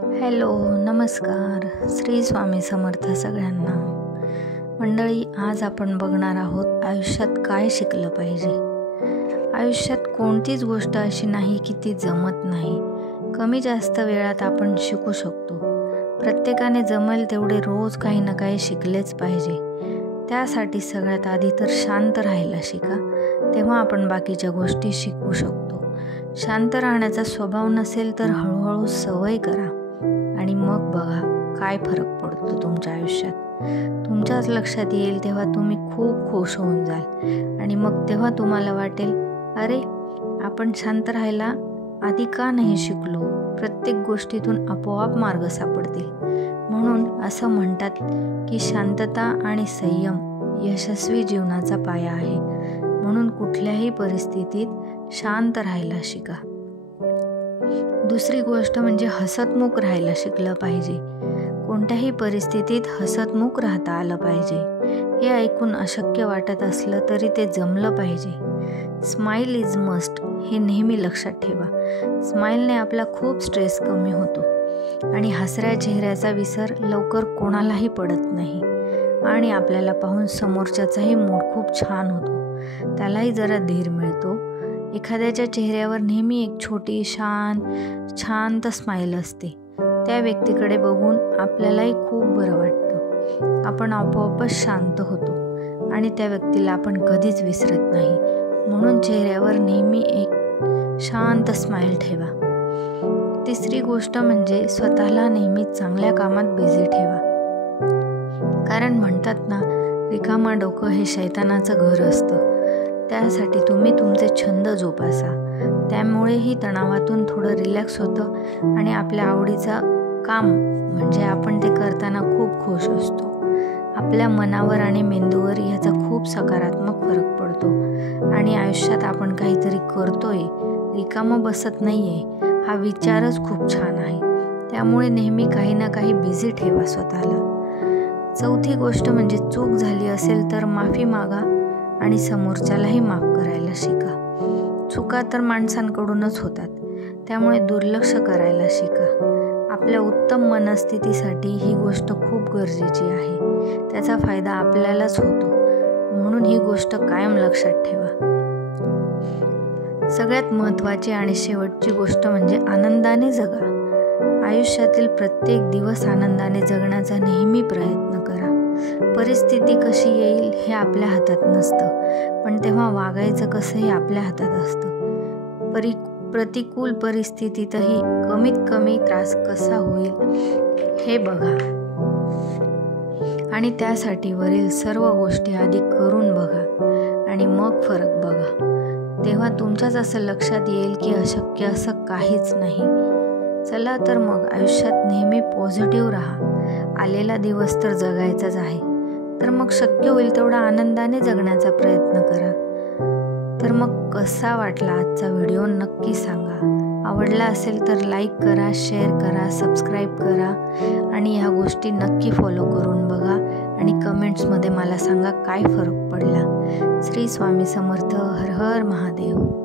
Hello, नमस्कार. श्री स्वामी समर्थ सगळ्यांना. मंडळी, आज आपण बघणार आहोत आयुष्यात काय शिकलं पाहिजे. आयुष्यात कोणतीच गोष्ट अशी नाही की ती जमत नाही. कमी जास्त वेळात आपण शिकू शकतो. प्रत्येकाने जमेल तेवढे रोज काही ना काही शिकलेच पाहिजे. त्यासाठी सगळ्यात आधी तर शांत राहायला शिका, तेव्हा आपण बाकीच्या गोष्टी शिकू शकतो. शांत राहण्याचा स्वभाव नसेल तर हळूहळू सवय करा आणि मग बघा काय फरक पडतो तुमच्या आयुष्यात. तुमच्याच लक्षात येईल तेव्हा तुम्ही खूप खुश होऊन जाल आणि मग तेव्हा तुम्हाला वाटेल, अरे आपण शांत राहायला आधी का नाही शिकलो. प्रत्येक गोष्टीतून आपोआप मार्ग सापडतील. म्हणून असं म्हणतात की शांतता आणि संयम यशस्वी जीवनाचा पाया आहे. म्हणून कुठल्याही परिस्थितीत शांत राहायला शिका. दुसरी गोष्ट म्हणजे हसतमुख राहायला शिकलं पाहिजे. कोणत्याही परिस्थितीत हसतमुख राहता आलं पाहिजे. हे ऐकून अशक्य वाटत असलं तरी ते जमलं पाहिजे. स्माईल इज मस्ट हे नेहमी लक्षात ठेवा. स्माईलने आपला खूप स्ट्रेस कमी होतो आणि हसऱ्या चेहऱ्याचा विसर लवकर कोणालाही पडत नाही आणि आपल्याला पाहून समोरच्याचाही मूड खूप छान होतो. त्यालाही जरा धीर मिळतो. एखाद्याच्या चेहऱ्यावर नेहमी एक छोटी शांत स्माईल असते. त्या व्यक्तीकडे बघून आपल्यालाही खूप बरं वाटतं. आपण आपोआपच शांत होतो आणि त्या व्यक्तीला आपण कधीच विसरत नाही. म्हणून चेहऱ्यावर नेहमी एक शांत स्माईल ठेवा. तिसरी गोष्ट म्हणजे स्वतःला नेहमी चांगल्या कामात बिझी ठेवा. कारण म्हणतात ना, रिकामं डोकं हे शैतानाचं घर असतं. त्यासाठी तुम्ही तुमचे छंद जोपासा. त्यामुळेही तणावातून थोडं रिलॅक्स होतं आणि आपल्या आवडीचं काम म्हणजे आपण ते करताना खूप खुश असतो. आपल्या मनावर आणि मेंदूवर ह्याचा खूप सकारात्मक फरक पडतो आणि आयुष्यात आपण काहीतरी करतोय, रिकामं बसत नाहीये, हा विचारच खूप छान आहे. त्यामुळे नेहमी काही ना काही बिझी ठेवा स्वतःला. चौथी गोष्ट म्हणजे चूक झाली असेल तर माफी मागा आणि समोरच्यालाही माफ करायला शिका. चुका तर माणसांकडूनच होतात, त्यामुळे दुर्लक्ष करायला शिका. आपल्या उत्तम मनस्थितीसाठी ही गोष्ट खूप गरजेची आहे. त्याचा फायदा आपल्यालाच होतो. म्हणून ही गोष्ट कायम लक्षात ठेवा. सगळ्यात महत्त्वाची आणि शेवटची गोष्ट म्हणजे आनंदाने जगा. आयुष्यातील प्रत्येक दिवस आनंदाने जगण्याचा नेहमी प्रयत्न करा. परिस्थिती कशी येईल हे आपल्या हातात नसतं, पण तेव्हा वागायचं कसं हे आपल्या हातात असतं. प्रतिकूल परिस्थितीतही कमीत कमी त्रास कसा होईल हे बघा आणि त्यासाठी वरील सर्व गोष्टी आधी करून बघा आणि मग फरक बघा. तेव्हा तुमच्याच असं लक्षात येईल की अशक्य असं काहीच नाही. चला तर मग आयुष्यात नेहमी पॉझिटिव्ह राहा. आलेला दिवस तर जगायचाच आहे, तर मग शक्य होईल तेवढा आनंदाने जगण्याचा प्रयत्न करा. तर मग कसा वाटला आजचा व्हिडिओ नक्की सांगा. आवडला असेल तर लाईक करा, शेअर करा, सबस्क्राईब करा आणि ह्या गोष्टी नक्की फॉलो करून बघा आणि कमेंट्समध्ये मला सांगा काय फरक पडला. श्री स्वामी समर्थ. हर हर महादेव.